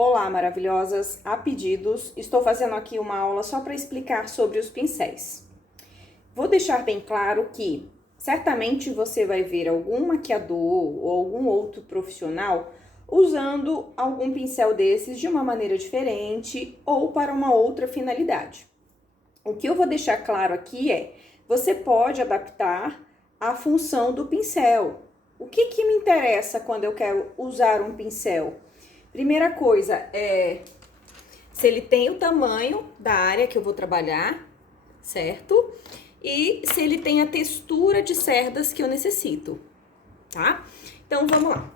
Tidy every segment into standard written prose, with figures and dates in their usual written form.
Olá, maravilhosas! A pedidos, estou fazendo aqui uma aula só para explicar sobre os pincéis. Vou deixar bem claro que certamente você vai ver algum maquiador ou algum outro profissional usando algum pincel desses de uma maneira diferente ou para uma outra finalidade. O que eu vou deixar claro aqui é, você pode adaptar a função do pincel. O que me interessa quando eu quero usar um pincel? Primeira coisa é se ele tem o tamanho da área que eu vou trabalhar, certo? E se ele tem a textura de cerdas que eu necessito, tá? Então, vamos lá.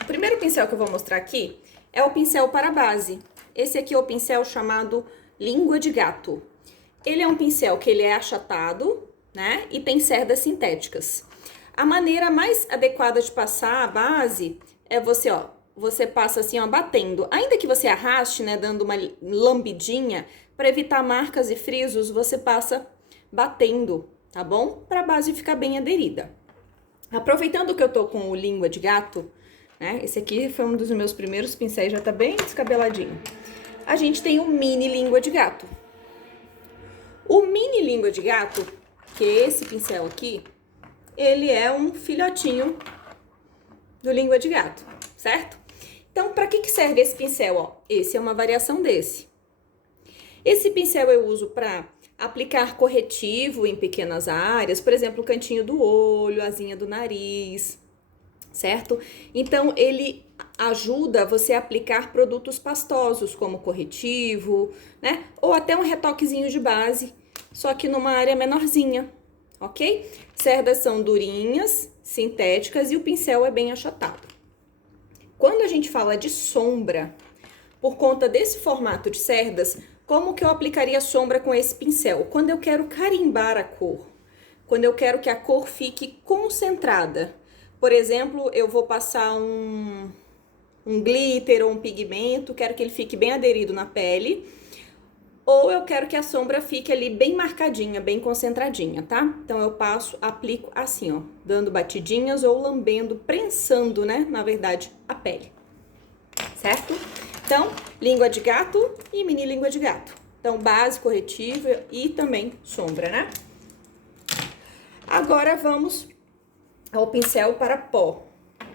O primeiro pincel que eu vou mostrar aqui é o pincel para base. Esse aqui é o pincel chamado Língua de Gato. Ele é um pincel que ele é achatado, né? E tem cerdas sintéticas. A maneira mais adequada de passar a base é você passa assim, ó, batendo. Ainda que você arraste, né, dando uma lambidinha, para evitar marcas e frisos, você passa batendo, tá bom? Para a base ficar bem aderida. Aproveitando que eu tô com o Língua de Gato, né, esse aqui foi um dos meus primeiros pincéis, já tá bem descabeladinho. A gente tem o Mini Língua de Gato. O Mini Língua de Gato, que é esse pincel aqui, ele é um filhotinho do Língua de Gato, certo? Então, para que serve esse pincel, ó? Esse é uma variação desse. Esse pincel eu uso para aplicar corretivo em pequenas áreas, por exemplo, o cantinho do olho, a asinha do nariz, certo? Então, ele ajuda você a aplicar produtos pastosos, como corretivo, né? Ou até um retoquezinho de base, só que numa área menorzinha, ok? Cerdas são durinhas, sintéticas e o pincel é bem achatado. Quando a gente fala de sombra, por conta desse formato de cerdas, como que eu aplicaria sombra com esse pincel? Quando eu quero carimbar a cor, quando eu quero que a cor fique concentrada. Por exemplo, eu vou passar um glitter ou um pigmento, quero que ele fique bem aderido na pele, ou eu quero que a sombra fique ali bem marcadinha, bem concentradinha, tá? Então, eu aplico assim, ó, dando batidinhas ou lambendo, prensando, né, na verdade, a pele, certo? Então, Língua de Gato e Mini Língua de Gato. Então, base, corretivo e também sombra, né? Agora, vamos ao pincel para pó.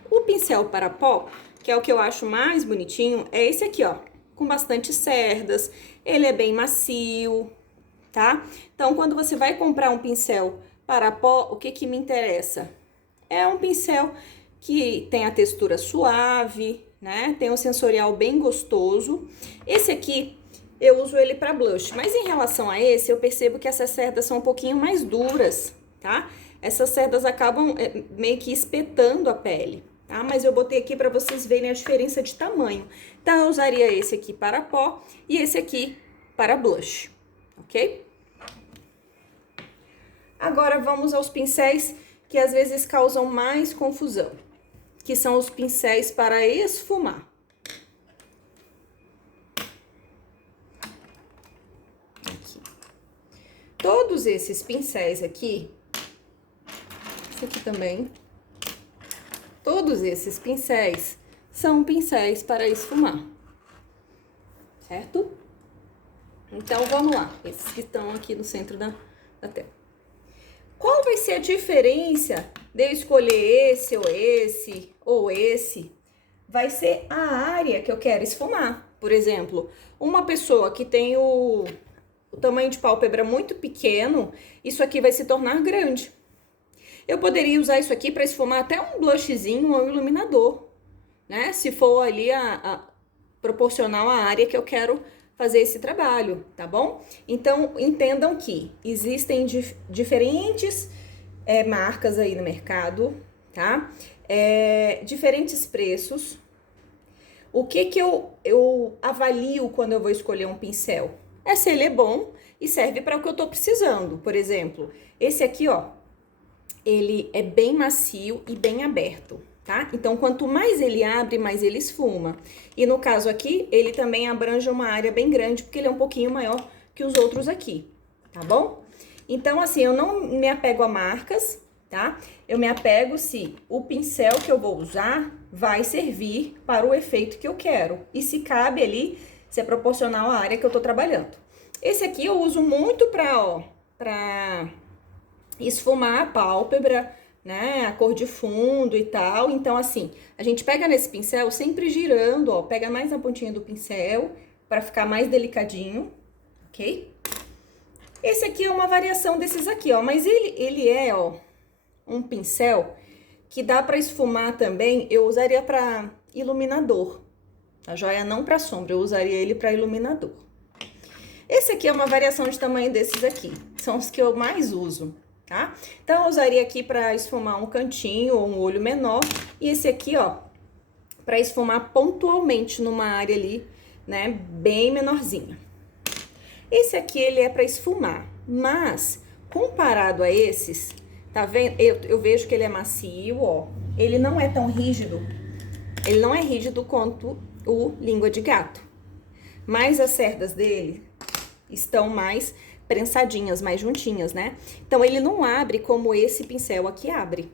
O pincel para pó, que é o que eu acho mais bonitinho, é esse aqui, ó, com bastante cerdas, ele é bem macio, tá? Então, quando você vai comprar um pincel para pó, o que me interessa? É um pincel que tem a textura suave, né? Tem um sensorial bem gostoso. Esse aqui, eu uso ele para blush, mas em relação a esse, eu percebo que essas cerdas são um pouquinho mais duras, tá? Essas cerdas acabam meio que espetando a pele. Tá? Mas eu botei aqui para vocês verem a diferença de tamanho. Então, eu usaria esse aqui para pó e esse aqui para blush, ok? Agora, vamos aos pincéis que às vezes causam mais confusão, que são os pincéis para esfumar. Aqui. Todos esses pincéis aqui, esse aqui também... Todos esses pincéis são pincéis para esfumar, certo? Então, vamos lá, esses que estão aqui no centro da tela. Qual vai ser a diferença de eu escolher esse ou esse? Vai ser a área que eu quero esfumar. Por exemplo, uma pessoa que tem o tamanho de pálpebra muito pequeno, isso aqui vai se tornar grande. Eu poderia usar isso aqui para esfumar até um blushzinho ou um iluminador, né? Se for ali proporcional à área que eu quero fazer esse trabalho, tá bom? Então, entendam que existem diferentes marcas aí no mercado, tá? Diferentes preços. O que eu avalio quando eu vou escolher um pincel? É se ele é bom e serve para o que eu tô precisando. Por exemplo, esse aqui, ó. Ele é bem macio e bem aberto, tá? Então, quanto mais ele abre, mais ele esfuma. E no caso aqui, ele também abrange uma área bem grande, porque ele é um pouquinho maior que os outros aqui, tá bom? Então, assim, eu não me apego a marcas, tá? Eu me apego se o pincel que eu vou usar vai servir para o efeito que eu quero. E se cabe ali, se é proporcional à área que eu tô trabalhando. Esse aqui eu uso muito pra esfumar a pálpebra, né? A cor de fundo e tal. Então, assim, a gente pega nesse pincel sempre girando, ó. Pega mais na pontinha do pincel para ficar mais delicadinho, ok? Esse aqui é uma variação desses aqui, ó. Mas ele é, ó, um pincel que dá para esfumar também. Eu usaria para iluminador, a joia não para sombra. Eu usaria ele para iluminador. Esse aqui é uma variação de tamanho desses aqui. São os que eu mais uso. Tá? Então, eu usaria aqui para esfumar um cantinho ou um olho menor. E esse aqui, ó, para esfumar pontualmente numa área ali, né, bem menorzinha. Esse aqui, ele é para esfumar. Mas, comparado a esses, tá vendo? Eu vejo que ele é macio, ó. Ele não é tão rígido. Ele não é rígido quanto o língua de gato. Mas as cerdas dele estão mais prensadinhas, mais juntinhas, né? Então, ele não abre como esse pincel aqui abre,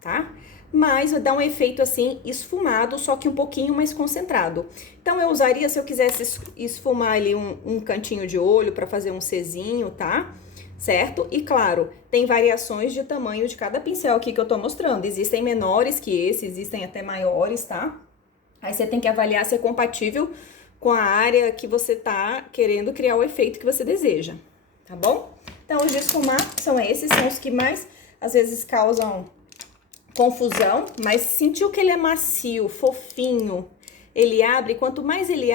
tá? Mas dá um efeito assim, esfumado, só que um pouquinho mais concentrado. Então, eu usaria, se eu quisesse esfumar ali um cantinho de olho pra fazer um Czinho, tá? Certo? E claro, tem variações de tamanho de cada pincel aqui que eu tô mostrando. Existem menores que esse, existem até maiores, tá? Aí você tem que avaliar se é compatível com a área que você tá querendo criar o efeito que você deseja, tá bom? Então, os de esfumar são esses, são os que mais, às vezes, causam confusão, mas sentiu que ele é macio, fofinho, ele abre, quanto mais ele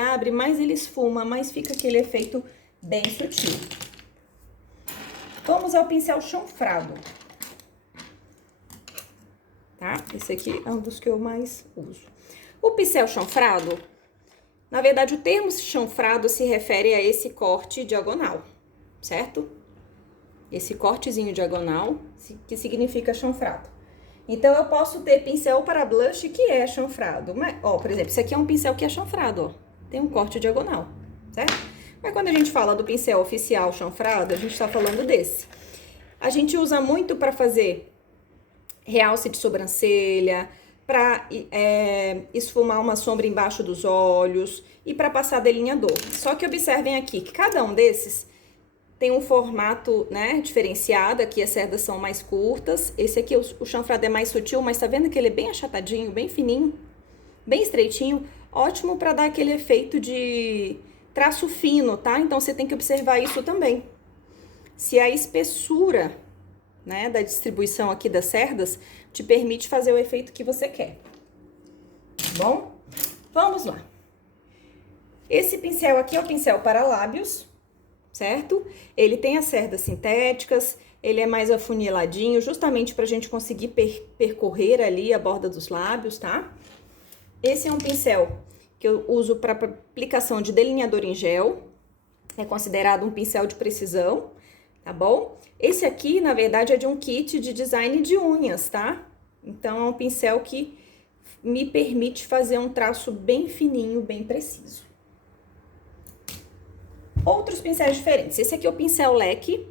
esfuma, mais fica aquele efeito bem sutil. Vamos ao pincel chanfrado, tá? Esse aqui é um dos que eu mais uso. O pincel chanfrado, na verdade, o termo chanfrado se refere a esse corte diagonal, certo? Esse cortezinho diagonal, que significa chanfrado. Então, eu posso ter pincel para blush que é chanfrado. Mas, ó, por exemplo, esse aqui é um pincel que é chanfrado, ó. Tem um corte diagonal, certo? Mas quando a gente fala do pincel oficial chanfrado, a gente tá falando desse. A gente usa muito para fazer realce de sobrancelha, para esfumar uma sombra embaixo dos olhos e para passar delineador. Só que observem aqui que cada um desses tem um formato, né, diferenciado. Aqui as cerdas são mais curtas. Esse aqui, o chanfrado é mais sutil, mas tá vendo que ele é bem achatadinho, bem fininho, bem estreitinho. Ótimo para dar aquele efeito de traço fino, tá? Então, você tem que observar isso também. Se a espessura, né, da distribuição aqui das cerdas te permite fazer o efeito que você quer. Tá bom? Vamos lá. Esse pincel aqui é o pincel para lábios, certo? Ele tem as cerdas sintéticas, ele é mais afuniladinho, justamente pra gente conseguir percorrer ali a borda dos lábios, tá? Esse é um pincel que eu uso para aplicação de delineador em gel, é considerado um pincel de precisão, tá bom? Esse aqui, na verdade, é de um kit de design de unhas, tá? Então, é um pincel que me permite fazer um traço bem fininho, bem preciso. Outros pincéis diferentes. Esse aqui é o pincel leque.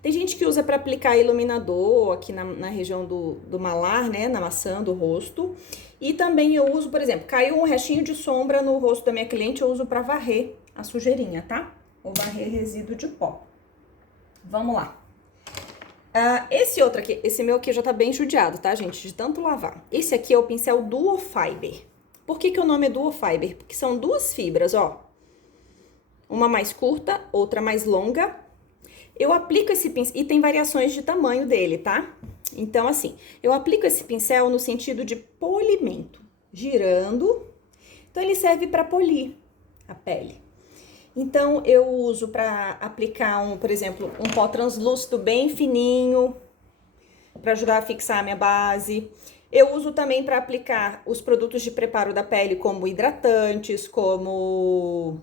Tem gente que usa para aplicar iluminador aqui na região do malar, né? Na maçã do rosto. E também eu uso, por exemplo, caiu um restinho de sombra no rosto da minha cliente, eu uso para varrer a sujeirinha, tá? Ou varrer resíduo de pó. Vamos lá. Esse outro aqui, esse meu aqui já tá bem judiado, tá, gente? De tanto lavar. Esse aqui é o pincel Duo Fiber. Por que o nome é Duo Fiber? Porque são duas fibras, ó. Uma mais curta, outra mais longa. Eu aplico esse pincel, e tem variações de tamanho dele, tá? Então, assim, eu aplico esse pincel no sentido de polimento, girando. Então, ele serve para polir a pele. Então, eu uso para aplicar, por exemplo, um pó translúcido bem fininho, para ajudar a fixar a minha base. Eu uso também para aplicar os produtos de preparo da pele, como hidratantes, como...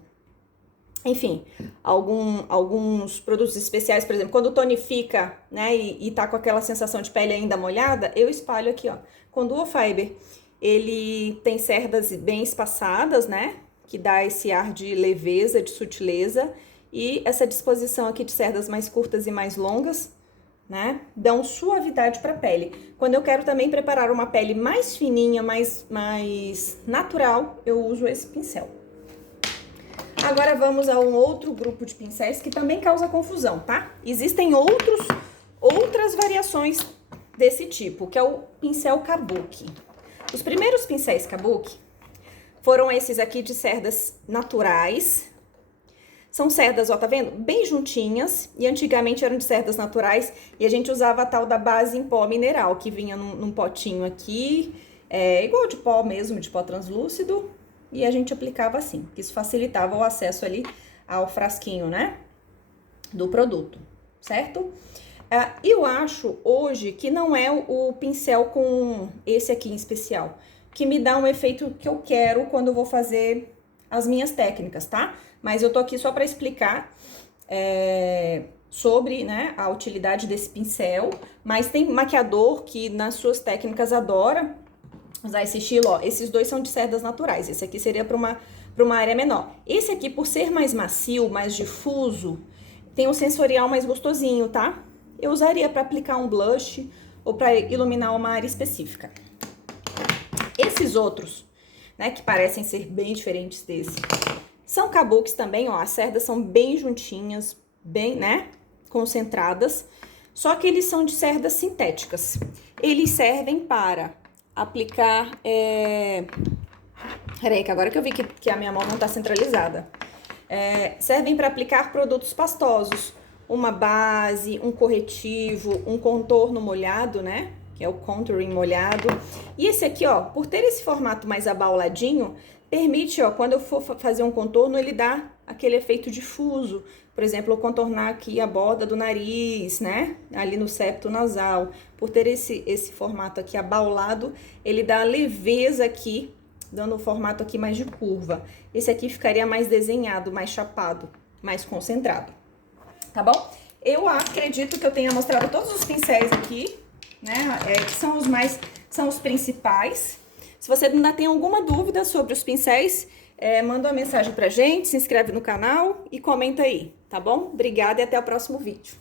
enfim, alguns produtos especiais, por exemplo, quando tonifica, né, e tá com aquela sensação de pele ainda molhada, eu espalho aqui, ó. Com Duo Fiber, ele tem cerdas bem espaçadas, né, que dá esse ar de leveza, de sutileza, e essa disposição aqui de cerdas mais curtas e mais longas né? Dão suavidade para a pele. Quando eu quero também preparar uma pele mais fininha, mais natural, eu uso esse pincel. Agora vamos a um outro grupo de pincéis que também causa confusão, tá? Existem outras variações desse tipo, que é o pincel kabuki. Os primeiros pincéis kabuki foram esses aqui de cerdas naturais. São cerdas, ó, tá vendo? Bem juntinhas, e antigamente eram de cerdas naturais, e a gente usava a tal da base em pó mineral, que vinha num potinho aqui, igual de pó mesmo, de pó translúcido, e a gente aplicava assim, que isso facilitava o acesso ali ao frasquinho, né, do produto, certo? Eu acho hoje que não é o pincel com esse aqui em especial, que me dá um efeito que eu quero quando eu vou fazer as minhas técnicas, tá? Mas eu tô aqui só para explicar sobre, né, a utilidade desse pincel. Mas tem maquiador que nas suas técnicas adora usar esse estilo, ó. Esses dois são de cerdas naturais. Esse aqui seria para uma área menor. Esse aqui, por ser mais macio, mais difuso, tem um sensorial mais gostosinho, tá? Eu usaria para aplicar um blush ou para iluminar uma área específica. Esses outros, né, que parecem ser bem diferentes desse, são kabukis também, ó, as cerdas são bem juntinhas, bem, né, concentradas, só que eles são de cerdas sintéticas. Eles servem para aplicar, peraí, que agora que eu vi que a minha mão não tá centralizada. Servem para aplicar produtos pastosos, uma base, um corretivo, um contorno molhado, né, que é o contouring molhado. E esse aqui, ó, por ter esse formato mais abauladinho, permite, ó, quando eu for fazer um contorno, ele dá aquele efeito difuso. Por exemplo, eu contornar aqui a borda do nariz, né? Ali no septo nasal. Por ter esse formato aqui abaulado, ele dá a leveza aqui, dando o formato aqui mais de curva. Esse aqui ficaria mais desenhado, mais chapado, mais concentrado. Tá bom? Eu acredito que eu tenha mostrado todos os pincéis aqui, né? Que são os principais. Se você ainda tem alguma dúvida sobre os pincéis, manda uma mensagem pra gente, se inscreve no canal e comenta aí, tá bom? Obrigada e até o próximo vídeo.